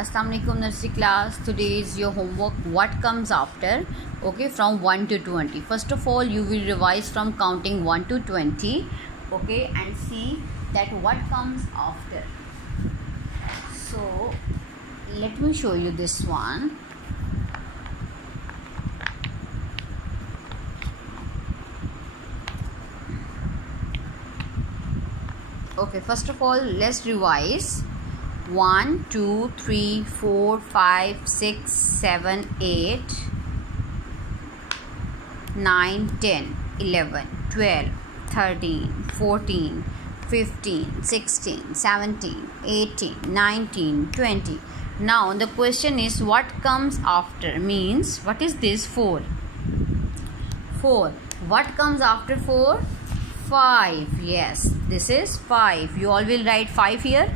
Assalamu alaikum nursery class. Today is your homework. What comes after? Okay, from 1 to 20. First of all, you will revise from counting 1 to 20. Okay, and see that what comes after. So let me show you this one. Okay, first of all, let's revise. 1 2 3 4 5 6 7 8 9 10 11 12 13 14 15 16 17 18 19 20. Now the question is, what comes after? Means what is this? 4. What comes after 4? 5. Yes, this is 5. You all will write 5 here.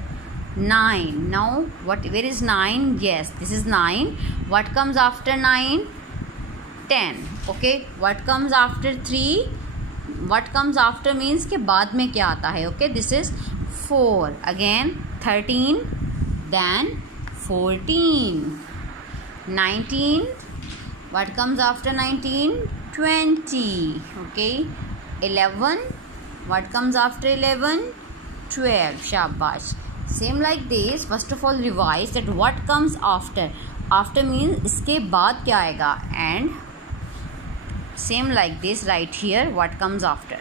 9. Now where is 9? Yes, this is 9. What comes after 9? 10. Okay, what comes after 3? What comes after means के बाद में क्या आता है? Okay, this is 4. Again 13, then 14. 19. What comes after 19? 20. Okay. 11. What comes after 11? 12. Shabash. Same like this. First of all, revise that what comes after. After means इसके बाद क्या आएगा, and same like this right here, what comes after.